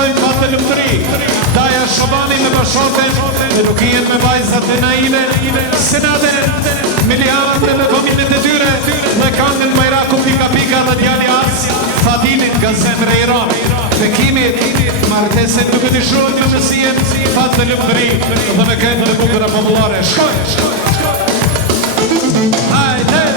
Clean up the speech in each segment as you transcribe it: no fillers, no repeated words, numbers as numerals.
urojmë fatë lëmëtëri. Daja Shabani me bashorten, dhe nuk jenë me vajzat e Naime, Senade, Milian me familjet e tyre, dhe kangën Majraku Pika Pika dhe djali Ars, Fadilin nga zemre Iran, dhe Kimit, marteset nuk e të shuën në mësien, fatë lëmëtëri, dhe me këndë dhe bukëra popullare. Shkoj! Hajde!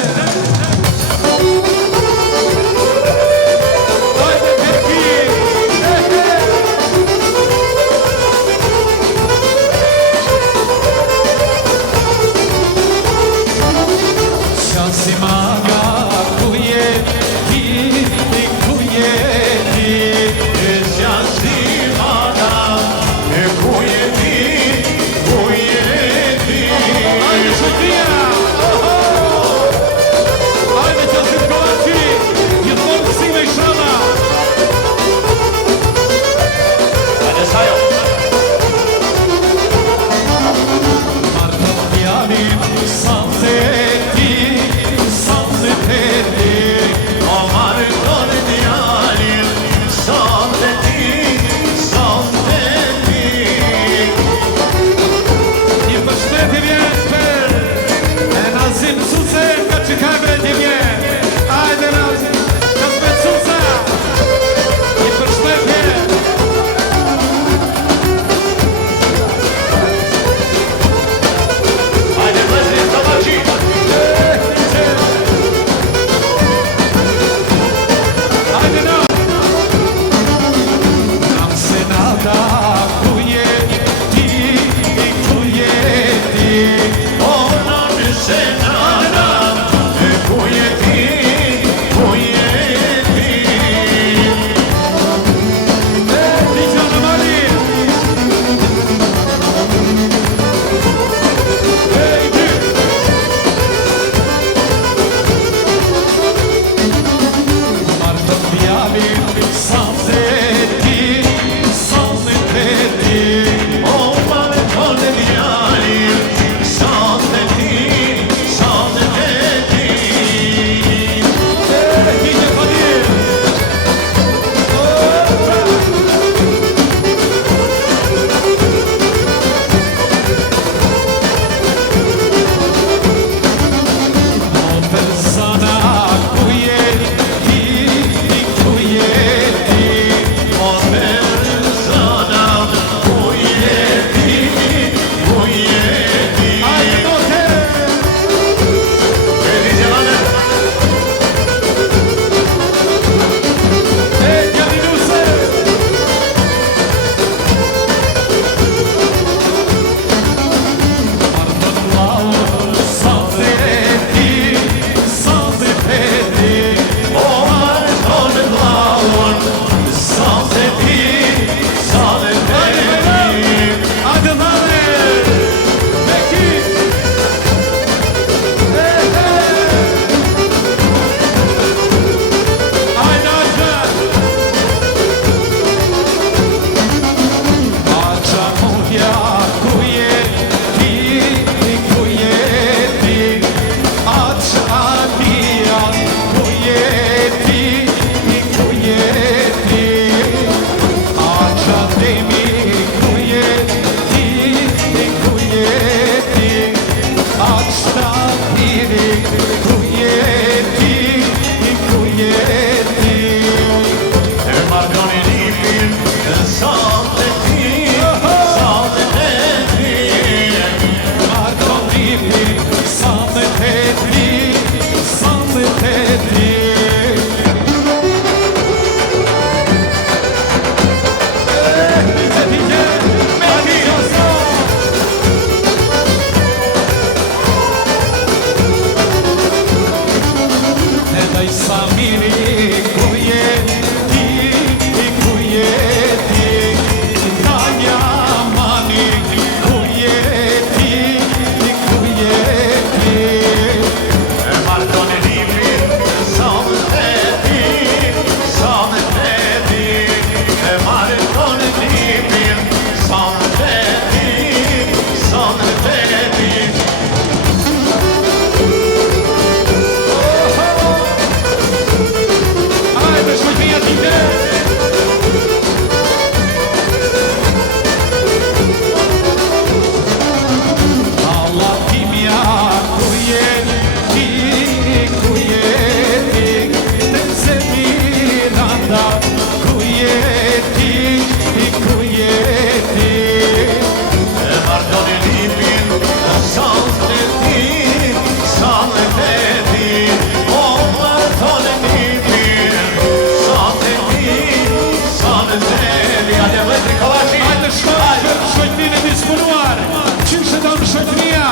Hajde shkoj shojtnin e disponuar. Qyshe do në shojtnia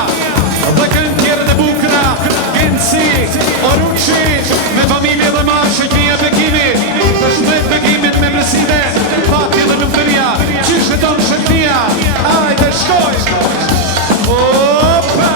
dhe kënë tjere dhe bukra. Genci, Oruqi, me familje dhe ma shojtnia Bekimi. Të shmet Bekimin me mresime, patje dhe nëmëria. Qyshe do në shojtnia. Hajde shkoj. Opa!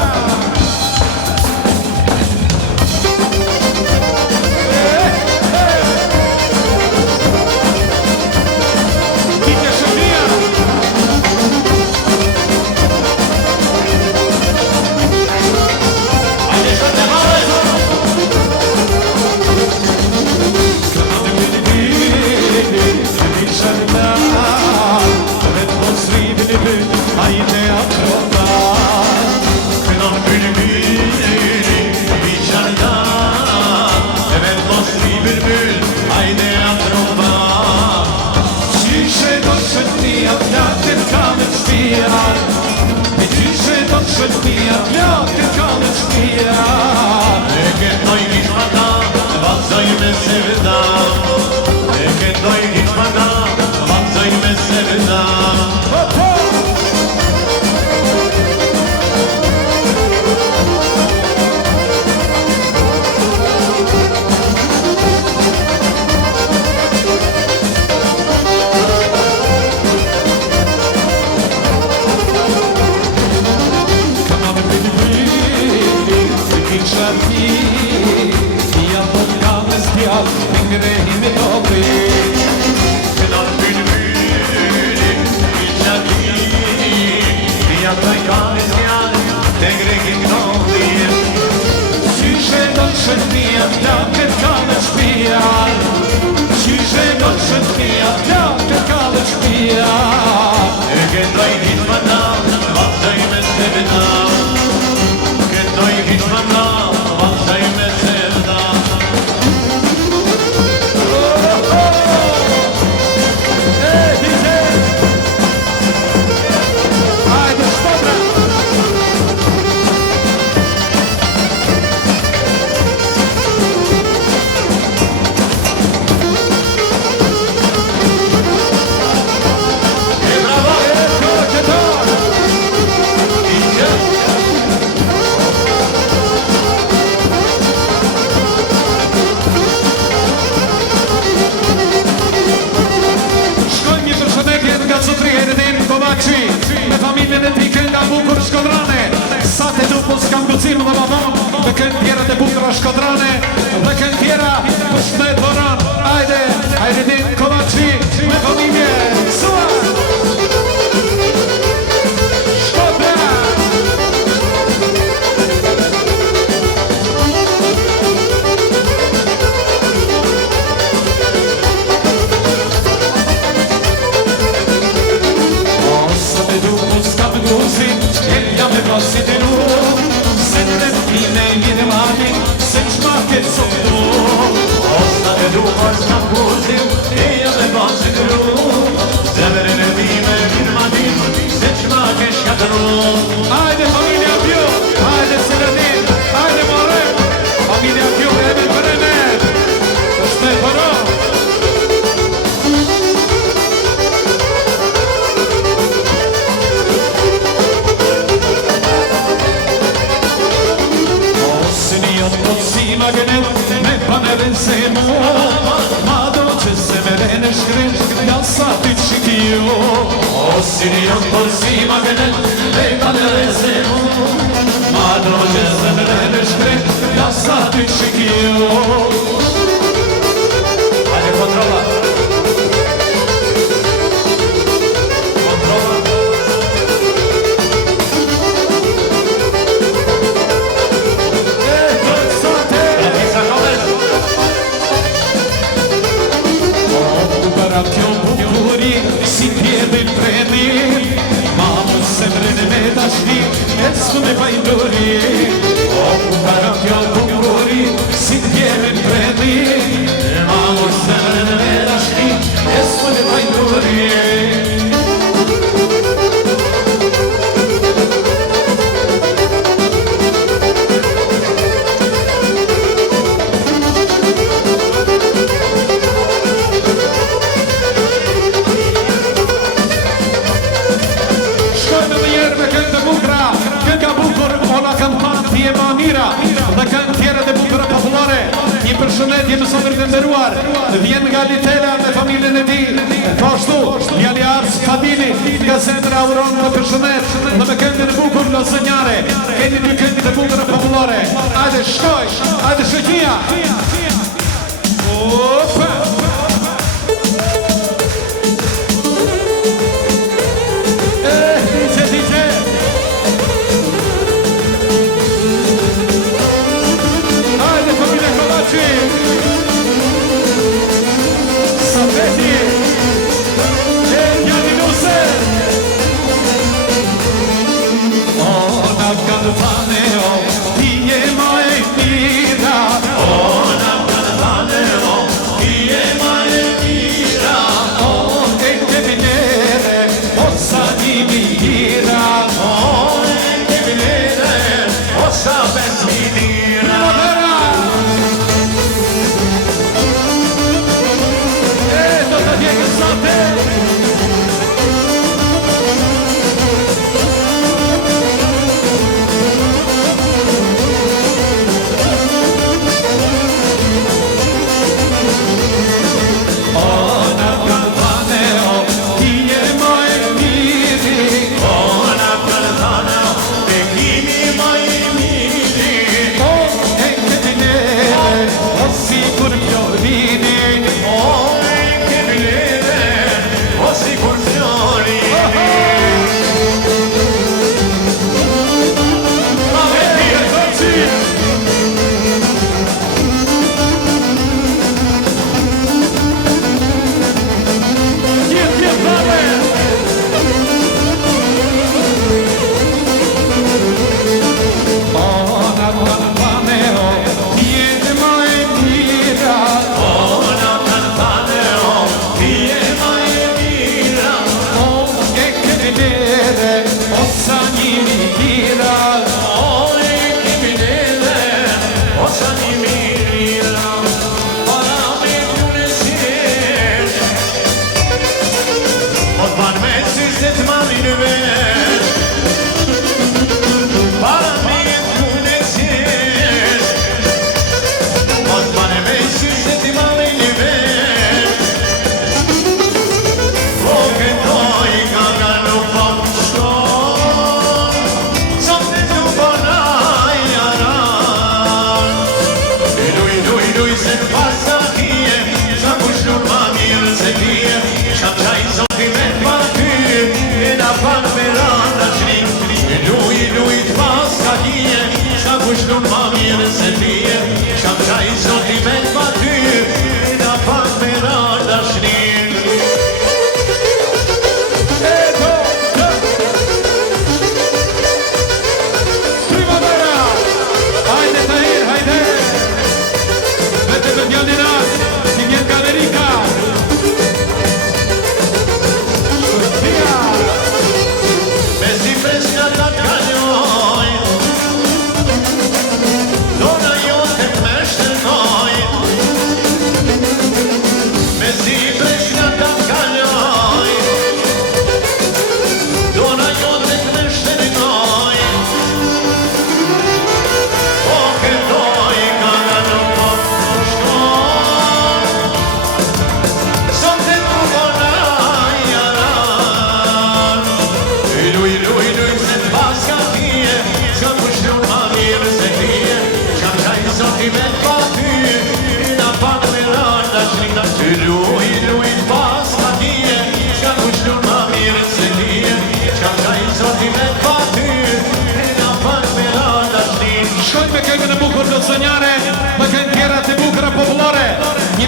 Me familjen e tike nga bukur Shkodrane. Sa të dupo s'kam gucim dhe babon. Dhe kënë tjera të bukra Shkodrane. Dhe kënë tjera për shmet voran. Ajde, Ajredin Kovaci me familje. Sua! Shkodra! Si të nu, se në t'ine i mjene mani, se në shmaket sot du. Osta të du, pas kam kuzim, e jame basi të lu. Zemërën e dhime, minë madin, se në shmaket shkatru. Ajde familja Pjo, ajde Seladin, ajde More, familja Pjo e me përreme, është me përro. Me paneve se mu Ma do që se me rene shkret Ja sa ty qikio O sirion por si ma gënet Me paneve se mu Ma do që se me rene shkret Ja sa ty qikio Hajde kontrola Si pjede il premi Ma mu sempre ne me dashni E s'ku me pa i dori Occupara più bucuri Si pjede il premi Ma mu sempre ne me mësotër të ndëruar, vjen nga Litera me familjen e ti, pashtu, Jali Ars Fadili, nga Zendra Auron në përshënet, dhe me këndin e bukur në zënjare, keni një këndin e bukur e popullore, ajde shkoj, ajde shëgjia, opa!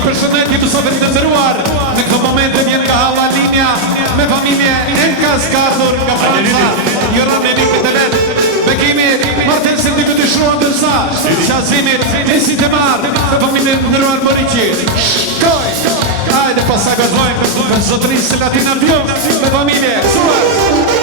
Përshëndetje të sotën të nderuar. Në këtë moment vjen nga halla linja me familje Enkas Gathur nga Franca. Joran e Nikë të vet. Bekimi Martensin të këtë shruan të sa. Shazimit Nisi të marë. Me familje të nderuar Moriqi. Shkoj! Hajde pas sa gëzojmë për zotërisë Latina Vjo me familje. Suar!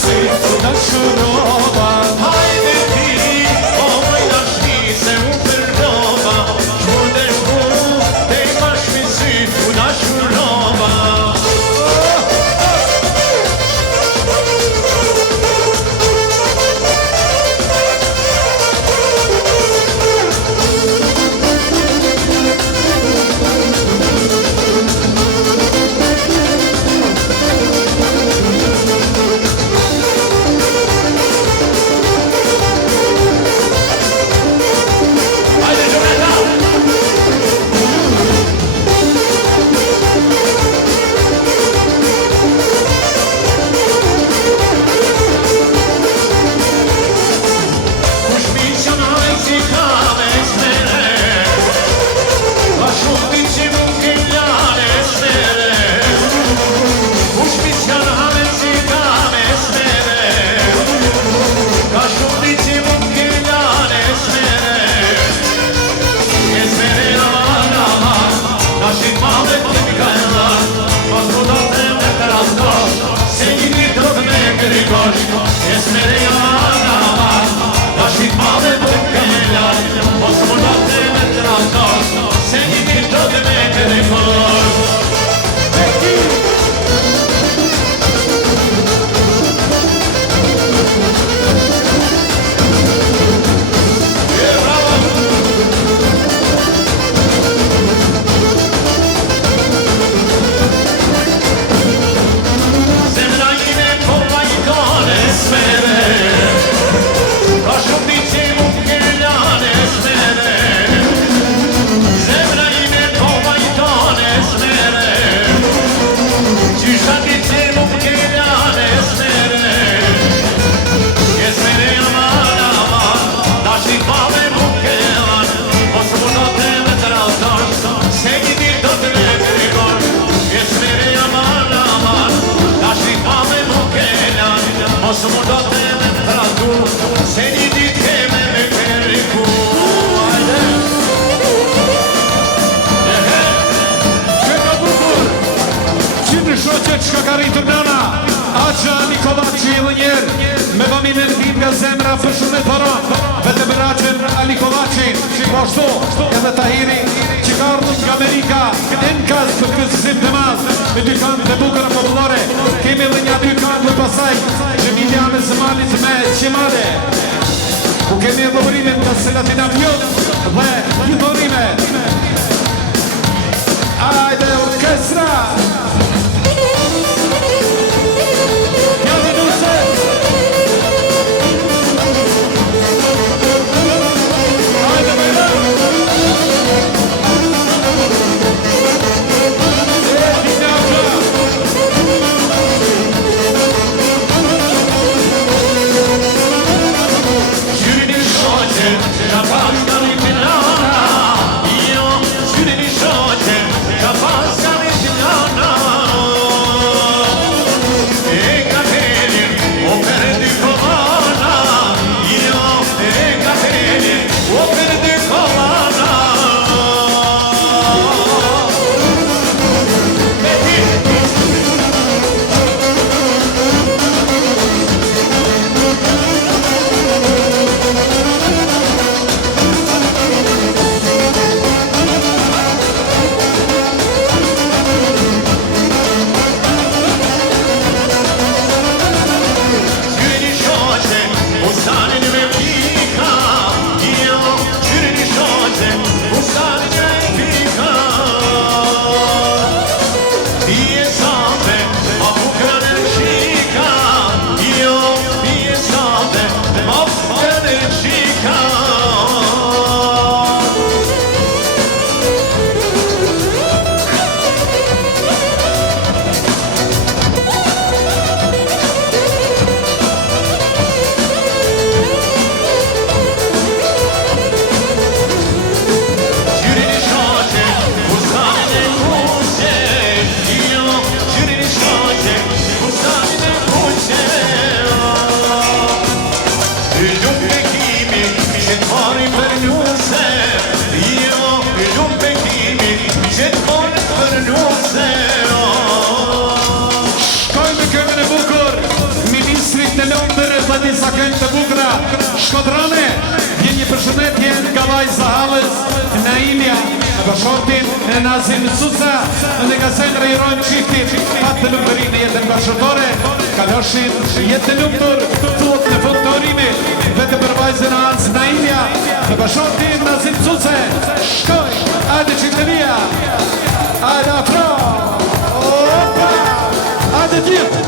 si dashurova. Hajde ti, o moj dashni se u përdova, shmurdesh mu, te imaš mi si u dashurova. Çka ka rritur nëna Aqa Nikovaci edhe njerë me familjen tim nga zemra për shumë e paron vetëm Raqen Ali Kovacin po ashtu edhe Tahiri që ka ardhur nga Amerika Enkas për këzësim të madh me dykan të bukura popullore kemi edhe një dykan më pasaj Emiliane Zemalit me Qimale ku kemi edhe urimin të Selatin Avion dhe jutorime Ajde orkestra Io, giurimi shoqe, ka pas ka me t'lana Sondër dhe disa këngë të bukura shkodrane. Vjen një përshëndetje nga vajza Halës, Nailja, në bashortin e Nazim Susa, në nga sendra i rojnë qiftit, atë të lumërin e jetën bashkërtore, kaloshin jetë të lumëtur, thuot në fund të orimit, vete për vajzën Hans Nailja, në bashortin Nazim Susa, shkoj, ajde qitëria, ajde afro, opa, ajde gjithë.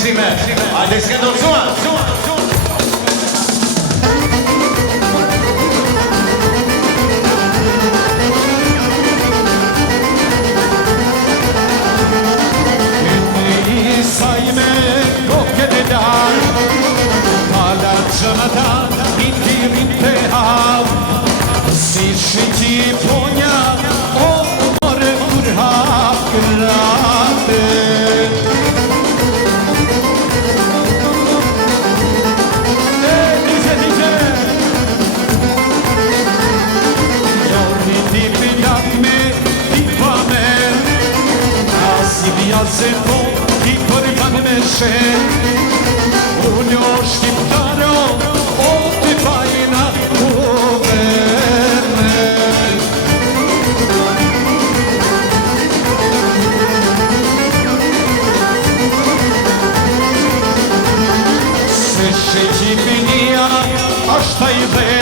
Hajde Skënder Zua! Unë shqiptaro, o të fajna uverne. Se shqipinia është taj dhe,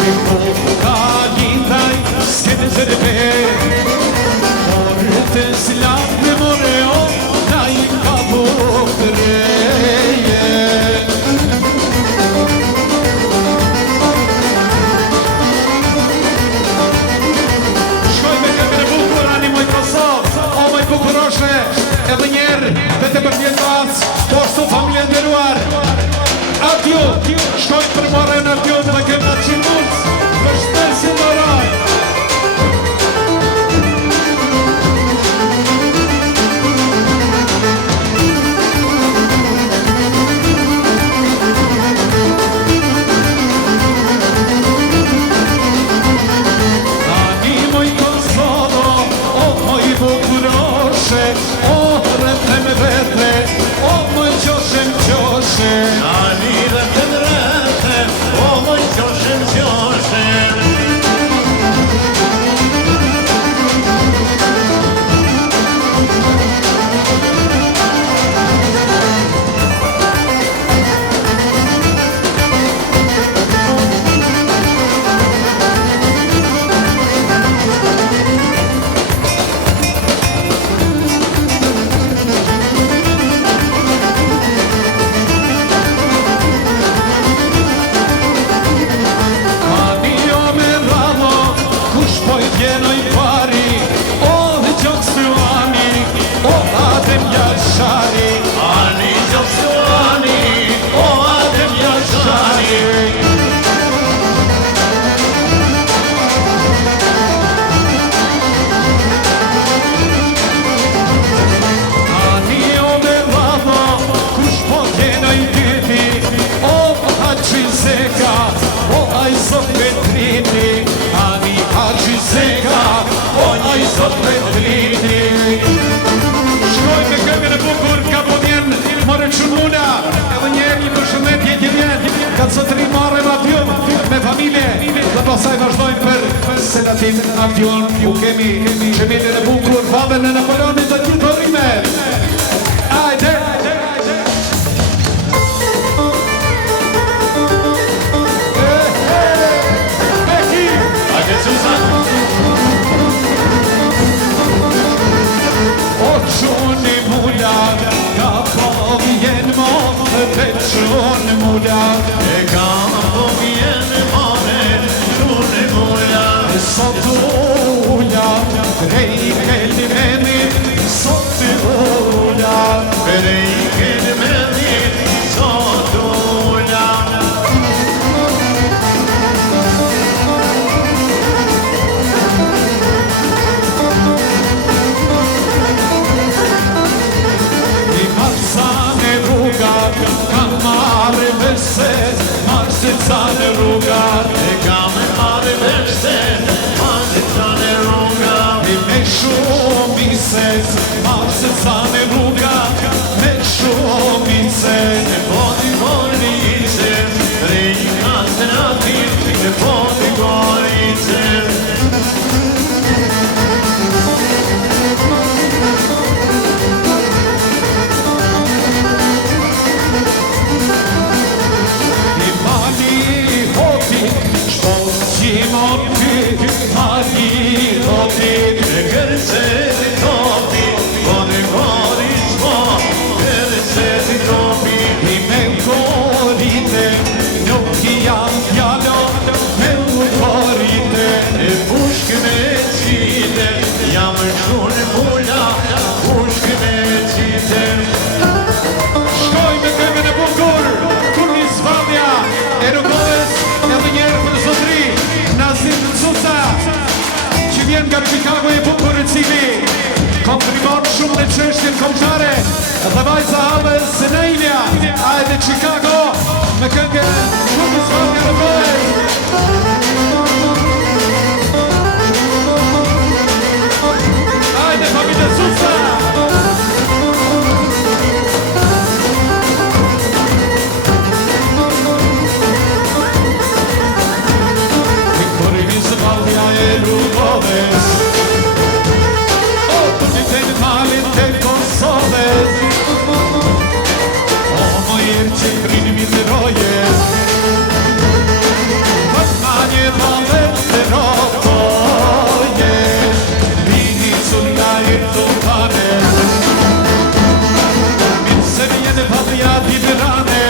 me koka lintaj s'kene zërbe, por të zlat në more o, na i ka bukreje. Shkoj me këngën e bukur, ani moj Kosovë, o moj bukuroshe, edhe njerë, dhe të përmjet pas, po ashtu familje ndëruar. Atju, shkoj për more në atju, dhe këmë atë qilmuz, për shtërsi në raj. vjenoj pari, o dhe gjokës të ani, o Adem Jashari. Ani Gjoksuani, o Adem Jashari. Ani o me vamo, kush po vjenoj titi, o Haxhi Zeka, o Ajzo Petriti. Ani Haxhi Zeka, o Ajzo Petriti. Shkoj me këngën e bukur, ka po vjen More Çununa, edhe njerë një përshëndetje që vjen, ka të sotëri marrëm avion me familje, dhe pasaj vazhdojmë për Selatin avion, ju kemi shemilin e bukur, babën e Napoleonit dhe gjithë rime. Ajde! Hajde Suzan. O quni mula, ka po vjen mo, dhe quni mula. E kam po vjen mare, qune mula. Sot ulla, prej kelmenit, sot ulla. Prej kelmenit, sot ulla. I marsane rrugat, kam marrë verset, marsicane rrugat. E kam marrë verset, marsicane rrugat. I me shumiset, marsicane rrugat, me shumiset. E poti gorice, prej kastratit, e poti gorice. I mali hoti, shpoti moti, mali hoti. E kërceti topi, poti goric po, kërceti topi. I me korite, nuk jam fjalo, me u korite. E pushkë me qite, jam shune mula, pushkë me qite. Shkoj me këngën e bukur, kur një svadja e rrugoves edhe njerë për zotri, Nazim Cuca, që vjen nga Chicago e bukur e cili komprimon shumë në çështjen kombëtare, dhe vajza halve Senailia, ajde Chicago, me këngën kur një svadja rrugoves. Ajde familje Cuca! Svadja e rrugoves, o të një të në malin të Kosoves, o më jërë që krinë mi të rojes, për manje dhave të rotojes, bini cunga i të panes, minë se vjene padja t'i rane,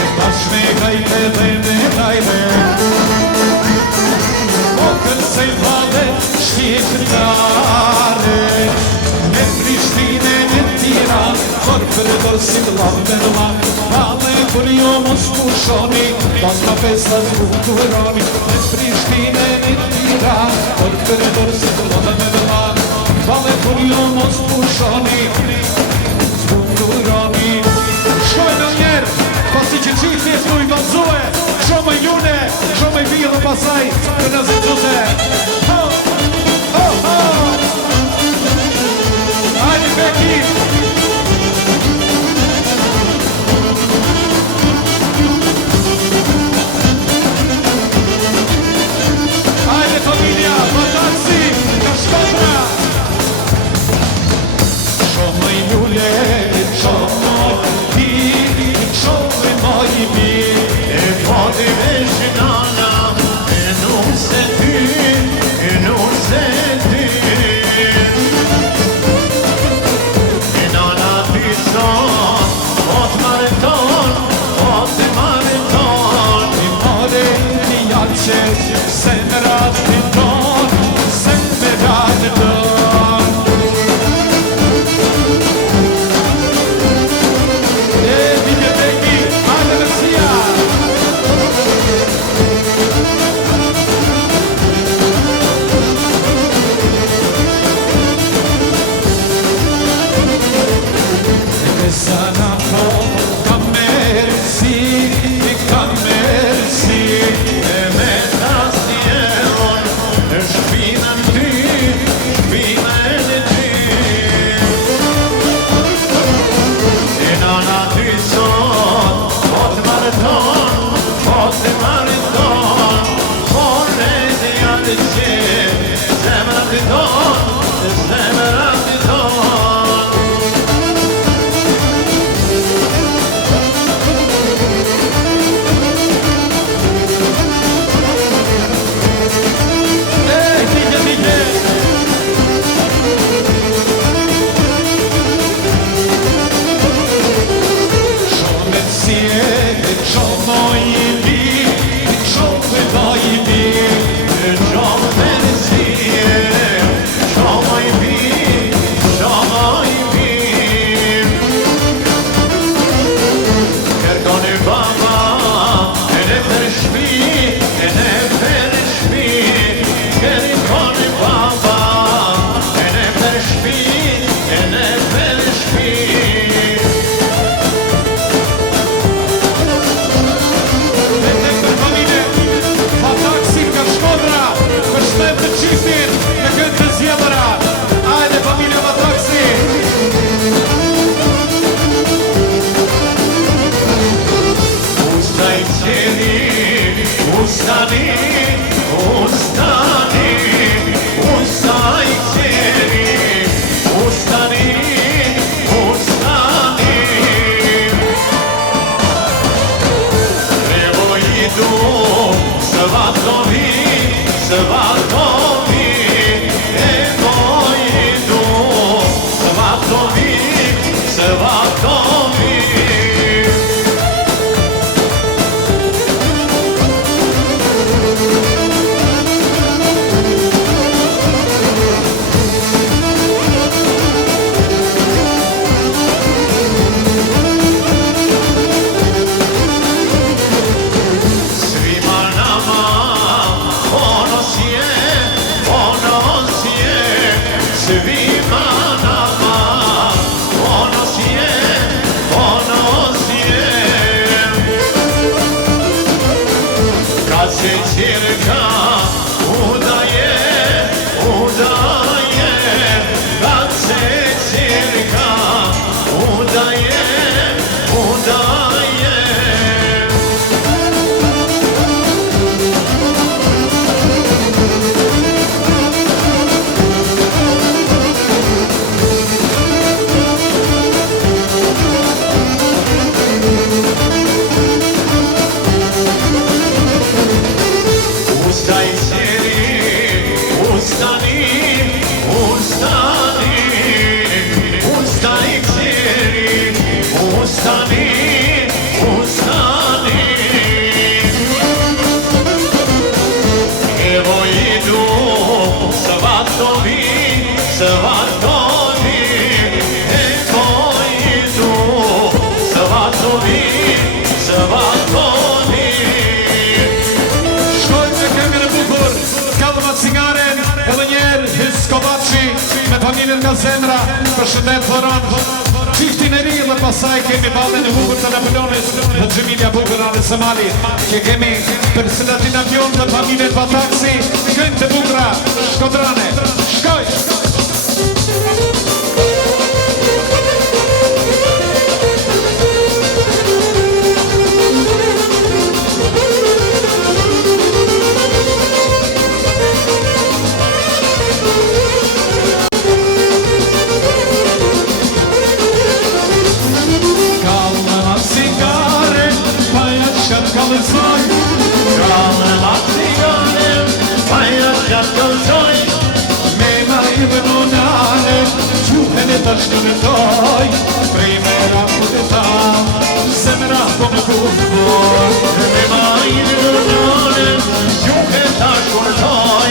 e bashme kajte dhe me kajte, se i vale shqiptare, me Prishtine e Tiran, por për dorësit lavë në lanë, vale kur jo mos pushoni, pas ka festa zbukuroni, me Prishtine e Tiran, por për dorësit lavë në lanë, vale kur jo mos pushoni, zbukuroni. Shkoj në njerë, pasi që qifti e s'ku i valzohe, shumë i ljune, shumë i vijë dhe pasaj, për në zëtute. Ajde Beki! ratin ton, se me ratin ton. DJ Baby, hajde Mesia. Sana po kamersi, kamersi. E me tas njeron, e shpinën ty, shpinën e ty. E nana ty sot, po të marton, po të marton. Kone dhe janë që, zemra të ton, zemra të ton. Nga zemra, përshëndet Floran, çiftin e ri dhe pasaj kemi ballën e bukur të Napoleonit dhe Xhemilja bukur anë Somali, që kemi personatin avion dhe familjet Bataksi, kënd të bukura, Shkodrane, shkoj! tash të nëtoj prej me rakut e ta zemra po më kurvo me ma i në nane gjuhe tash kur toj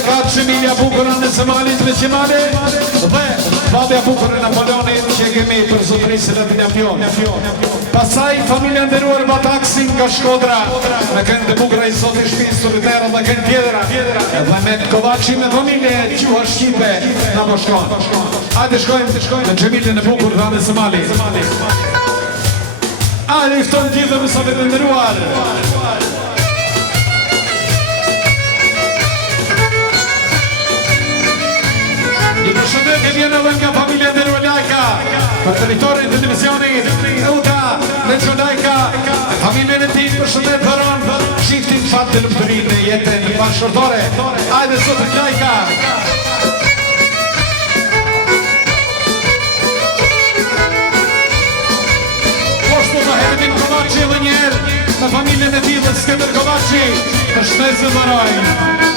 Bekat Shemilja Bukura në Zemalit me Qemale dhe Badja Bukura në Napoleonit që kemi për zotërisë dhe të pion. Pasaj familja nderuar Bataksi nga Shkodra me kënë të bukura i zotë i shpinë solitera dhe kënë tjedera dhe me Kovaci me familje Quha Shqipe në Moshkon. Hajde shkojmë në Gjemilin e Bukur dhe në Zemali. Hajde ifton gjithë dhe mësave të nderuar. Një përshëndetje vjen edhe nga familja nderuar Lajka për teritorin të divizionit Euta Lexonajka, familjen e tij përshëndet Veron, shiftin fat të lumturinë në jetën bashkëtorë. Hajde zotër Lajka. Poshtu Mahedin Kovaci edhe njerë me familjen e tij dhe Skender Kovaci, përshëndetje Veroj.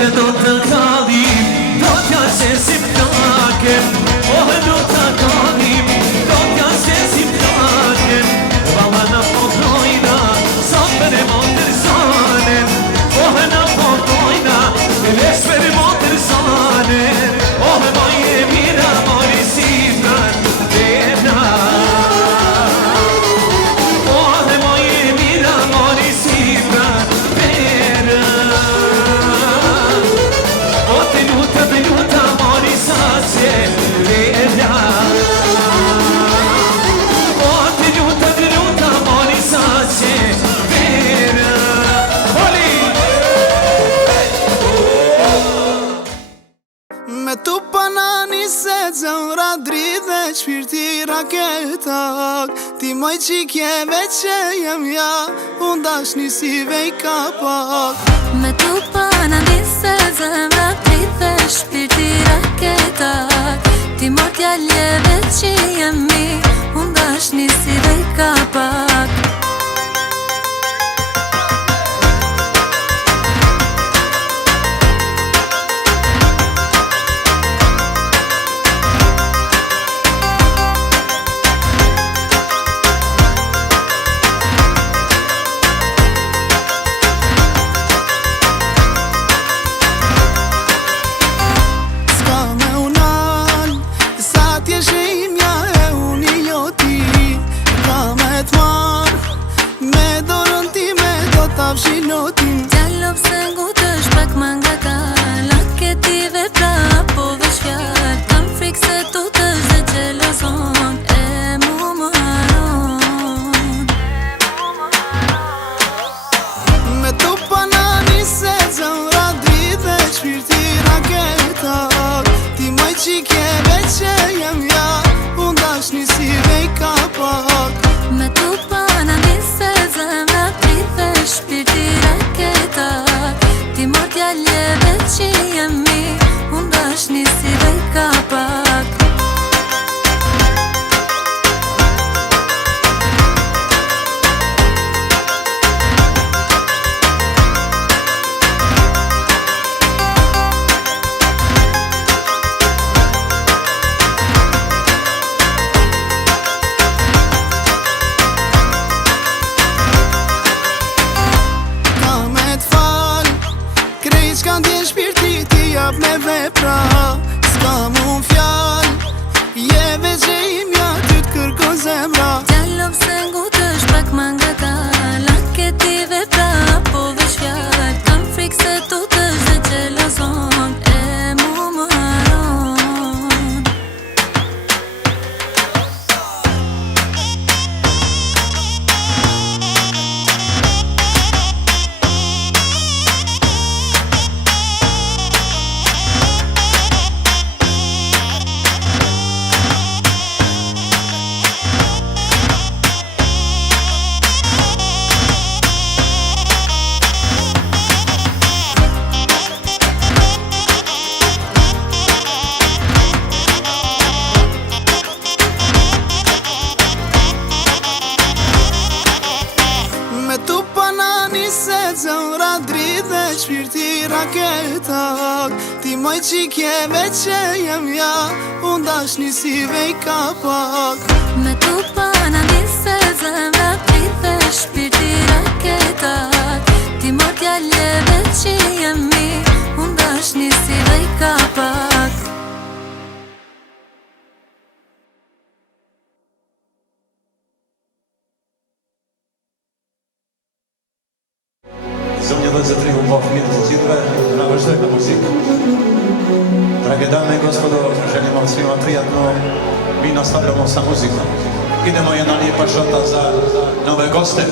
dhe do të kalim, do t'ja qesim plaken. Oh, do të kalim, do t'ja qesim plaken. Valla në fotojna, sot për e motër zanen. Oh, në fotojna, lesh për e motër zanen. Oh, ma je mira, mori si fran, vena. Me tu panani se zemra dridhe shpirti raketak. Ti moj qikjeve që jem ja, unë dashni si vej kapak. Me tu panani se zemra dridhe shpirti raketak. Ti moj t'jalleve që jemi, unë dashni si vej kapak. Gjallop se ngutësh pak ma nga ta, laketive pra po veç fjall. Kam frik se tu t'ësh dhe gjelozon, e mu më haron. Me tu panani se zemra dridhe shpirti raketak. Ti moj qikjeve që jem ja, unë dashni si vej kapak. Me tu panani se zemra dridhe shpirti raketak. Ti mor t'jalleve që jemi, unë dashni si vej kapak. Me vepra, s'ka mu fjall, je veqe imja, ty t'kërkon zemra. Gjallop se ngutësh pak ma nga ta, laketive pra po veç fjall. Kam frik se tu t'ësh dhe gjelozon, e mu më haron. Me tu panani se zemra dridhe shpirti raketak. Ti moj qikjeve që jem ja, unë dashni si vej kapak. Me tu panani se zemra dridhe shpirti raketak. Ti mor t'jalleve që jemi, unë dashni si vej kapak. Zonjë dhe zëtri u po fëmit të gjithve, na vazhdoj me muzikë. Drage dame i gospodo, želimo svima prijatno i nastavljamo sa muzikom. Idemo jedna lijepa šota za nove goste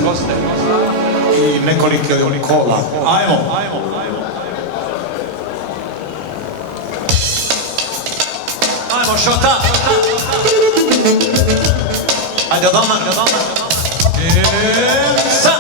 i nekolike kola. Ajmo! Ajmo šota! Ajde doma! Sa!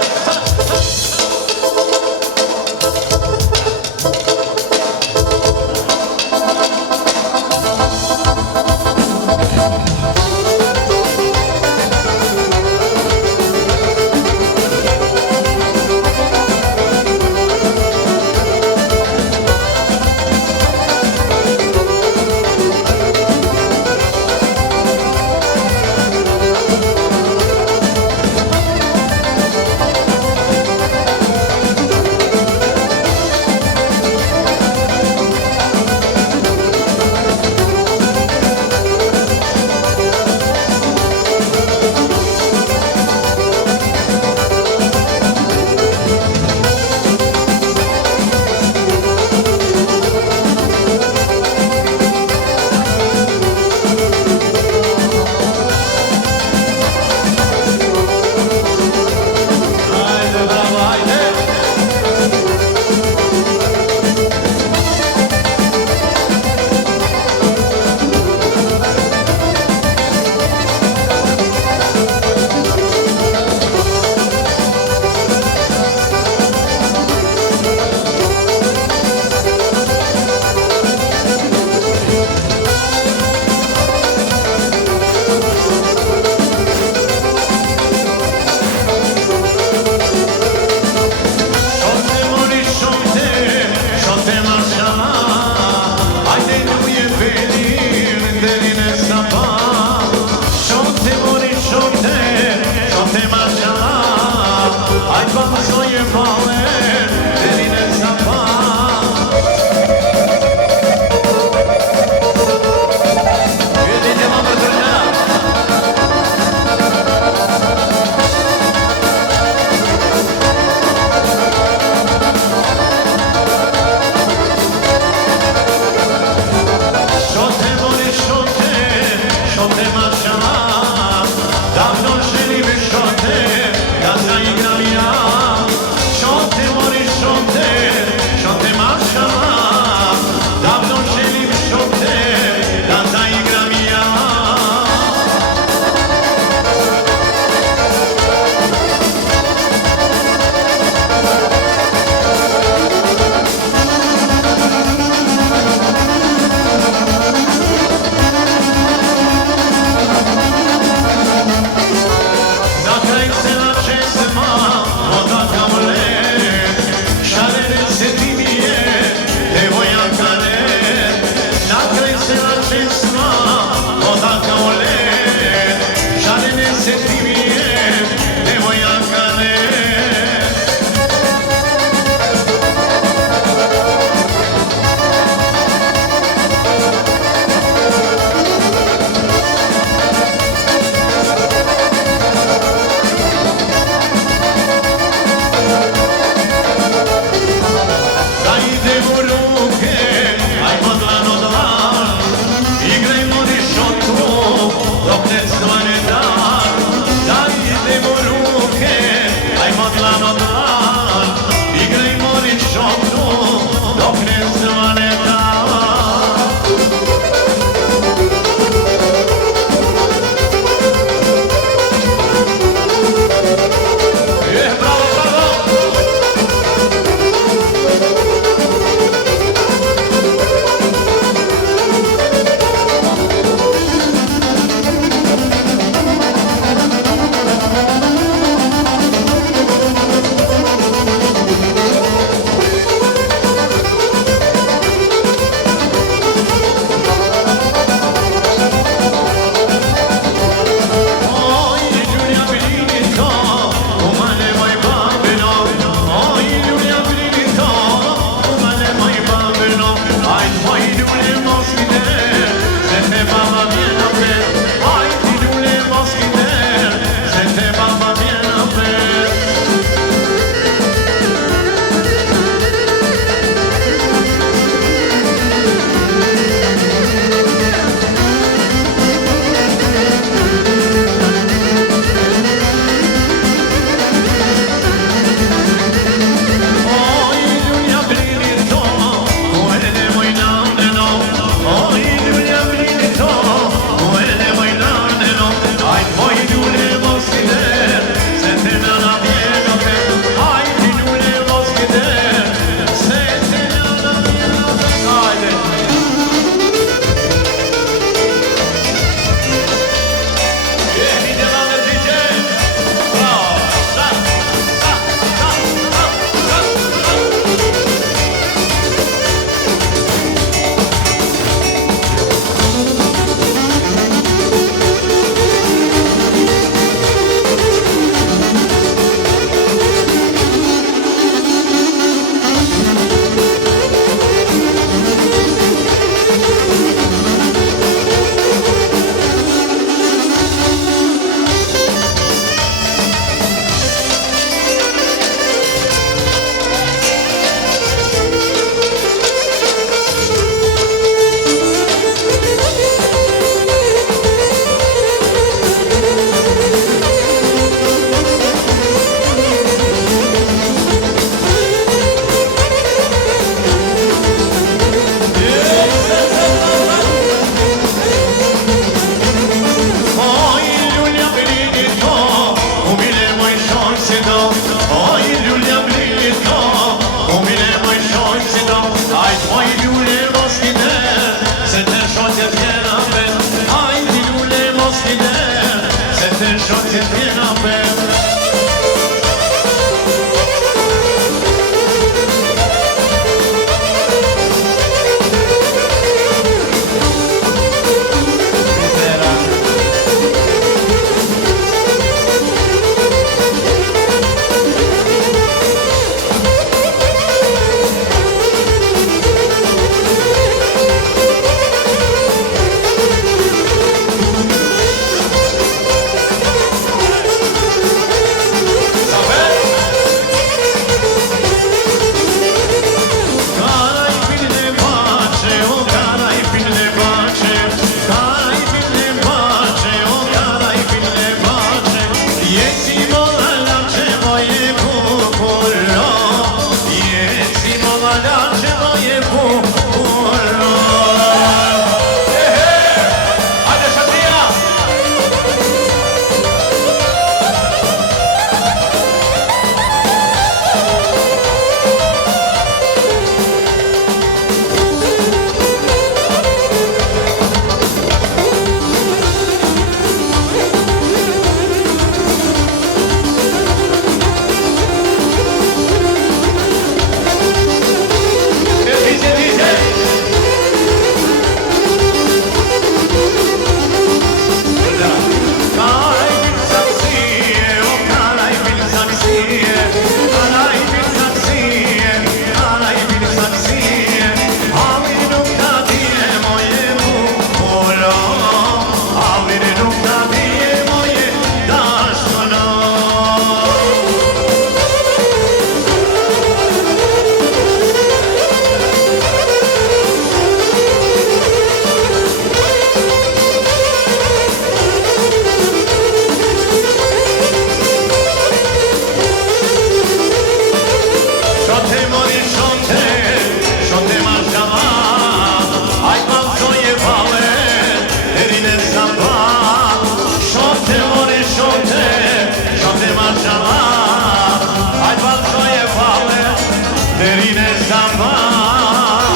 e zaman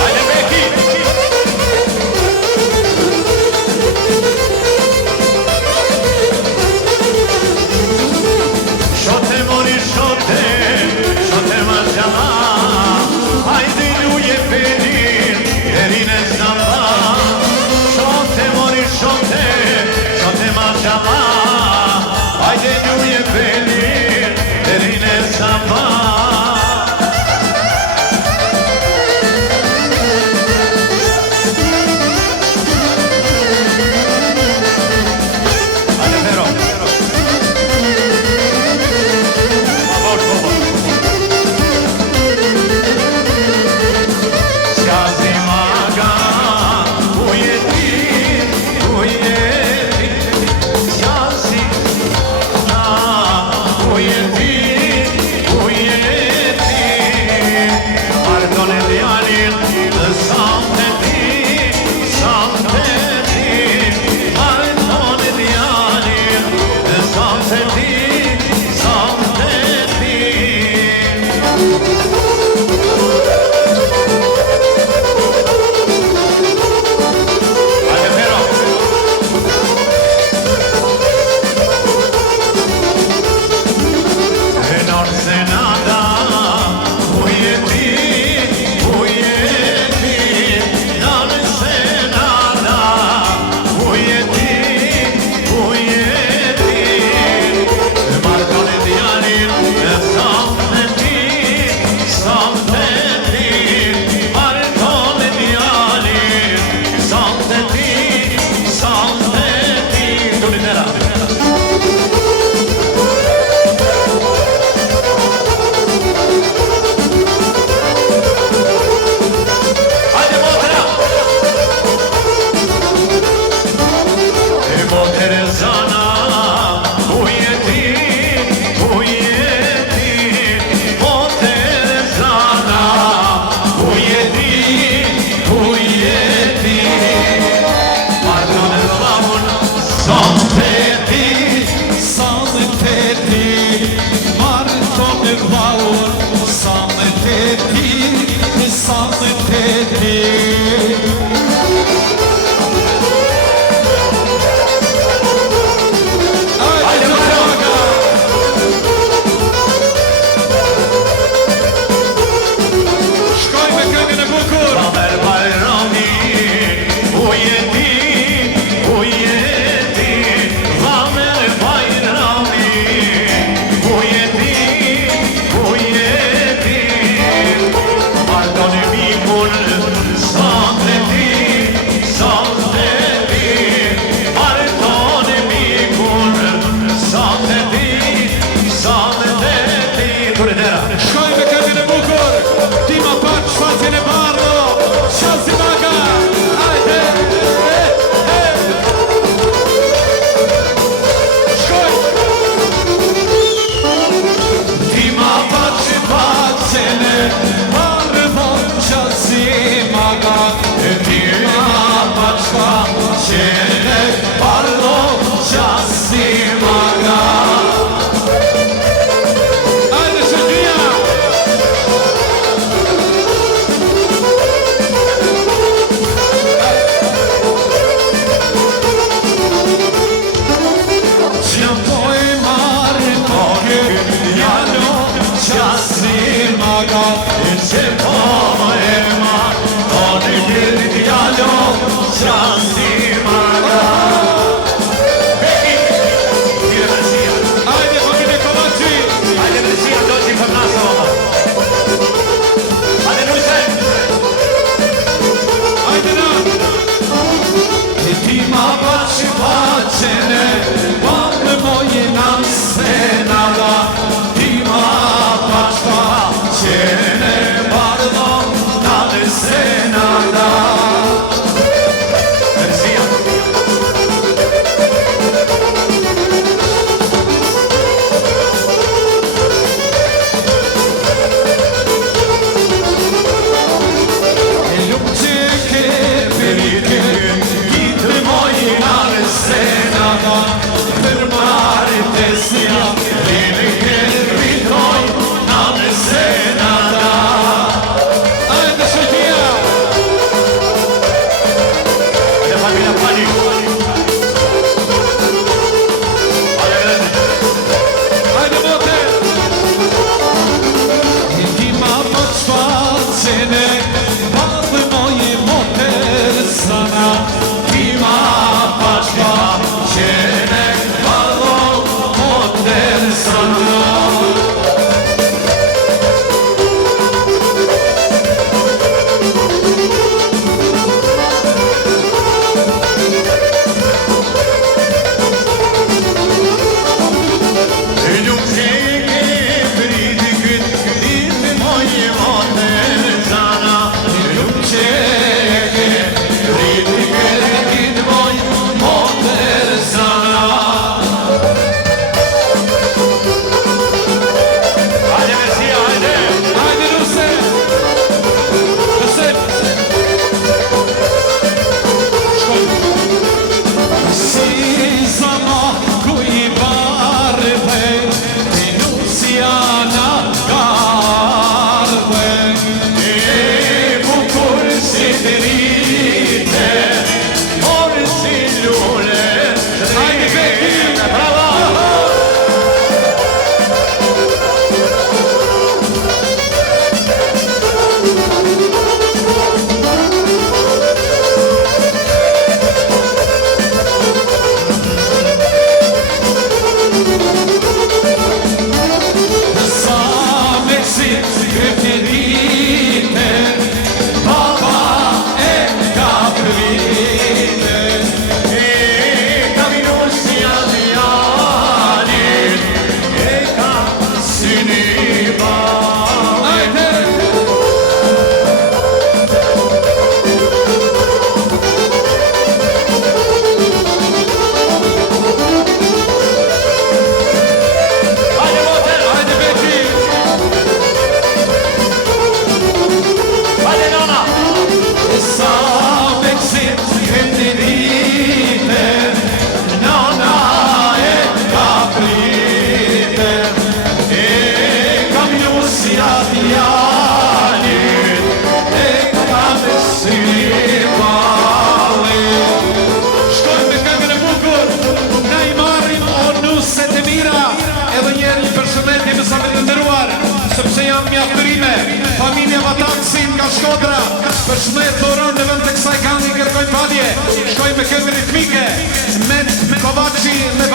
Hajde Beki Shote mori shote Shote ma gjama Hajde luje pelin Derin e zaman Shote mori shote Shote ma gjama Hajde luje pelin Derin e zaman Hajde Fero Skazi maga ujeti Skazi na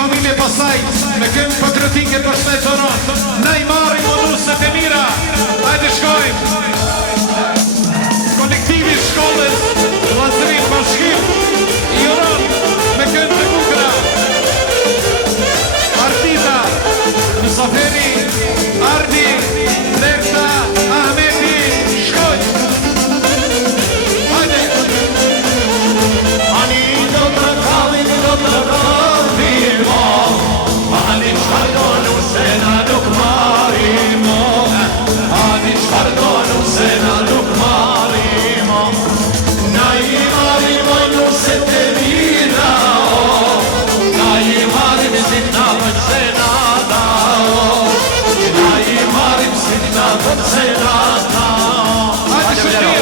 familje pasaj me këngë patriotike për shtetoron. Na i marrim monuset e mira. Hajde shkojmë. Kolektivi shkollës Vllazërin Bashkim i uron me këngë të bukura. Ardita, Musaferi, Ardi, Lerta, Ahmeti, shkoj. Hajde. Ani do të kallimo, ani çfarë se na nuk marrimo, ani çfarë se na nuk marrimo, na i marrimo nuse te mira, na i marrim si na se na dao, na i marrim si na se na dao. Hajde shkoj.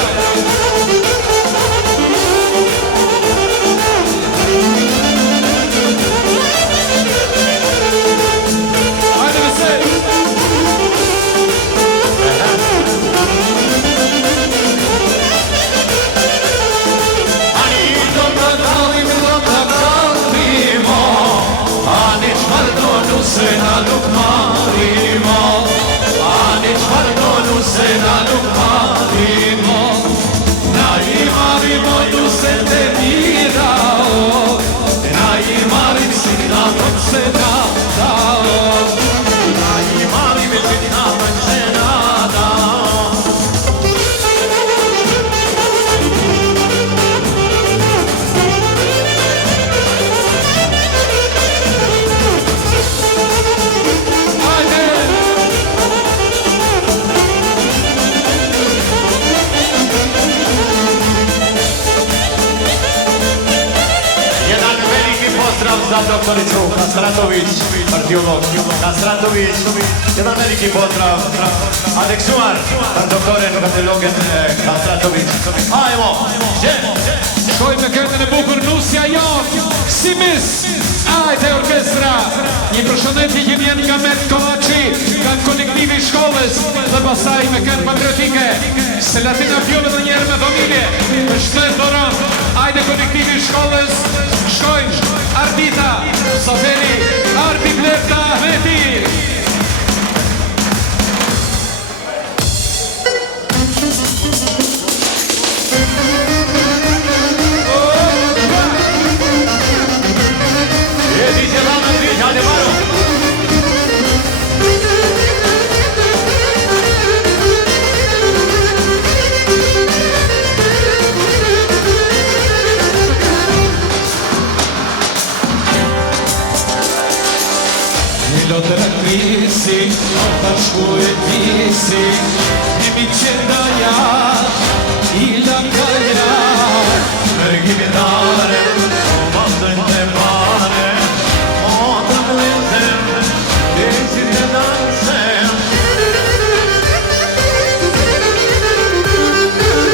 Se na nuk marrimo, ani çfarë se na nuk marrimo, na i marrimo nuse te mira, na i marrim si na se na dao, na i marrim si na se na dao. Za doktoricu Kastratović, kardiolog Kastratović, jedan veliki pozdrav adeksuar doktoren kardiologen Kastratović. Ajmo, Shkoj me këngën e bukur Nusja Jon, Simis, ajde orkestra. Një përshëndetje që vjen nga Met Kovaçi, nga kolektivi shkollës dhe pasaj me këngë patriotike. Selatina Fjove dhe njerë me familje, për shtetë doron, ajde kolektivi shkollës, shkojnë, Ardita, Saferi, Ardi Blerta, Ahmeti. Lotëra krisi, ta shku e tisi, jemi qendaja, i lakaja, mërgimi dare, o vazhdojnë të bare, o të mlezem, e si të dansem.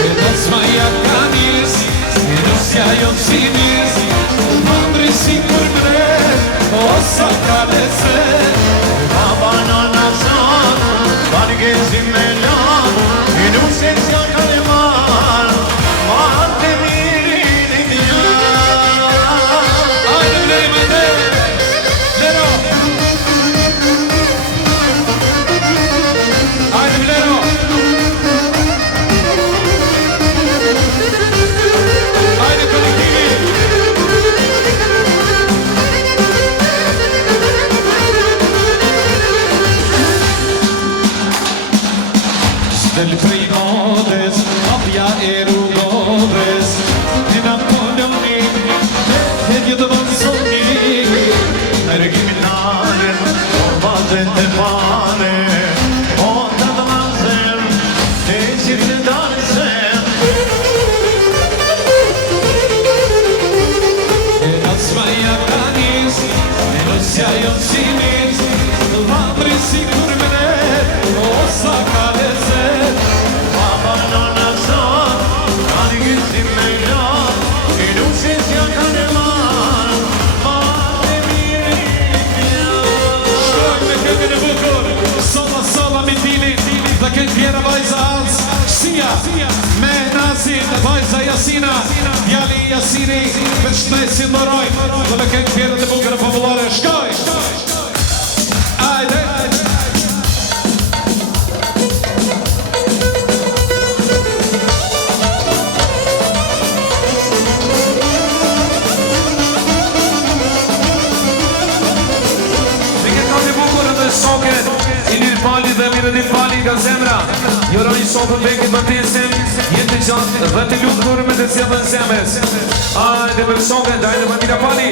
E dasmaja kanis, e nusja jo cinis, mamri si kur mre, o sa kalese. Gezi melon, inocenția care mal, moarte miridia. Ajde vreme de, Lero. Ajde Lero. Ajde kolektivi. Del Prinodes, Apia e Rugodes, di Napoleoni, e di Dovanzoni, Mërgimi nare, o vazën të pane, o të dëmazem, e si të dansem. e nasmaja kanis, e nusja jon sinis, vabri si kurmenet, o sa kalezet. Baba non ha son, ani gezi melon, inocenția care mal, moarte miridia. Shkoj me këngën e bukur, Sola Mindili, dhe këngë vjera vajza Alc, Sia, me Nazin, vajza Jasina, djali Jasini, për shtej si ndorojnë, dhe me këngë vjera të bukur e popullore, shkoj! dhe mirë një fali nga zemra. Njëroni shopën vekit më tesim, jetë të gjatë dhe të lutur me të sjellën zemës. Ajde me shopën, ajde me mirë fali.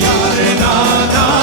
Yare na na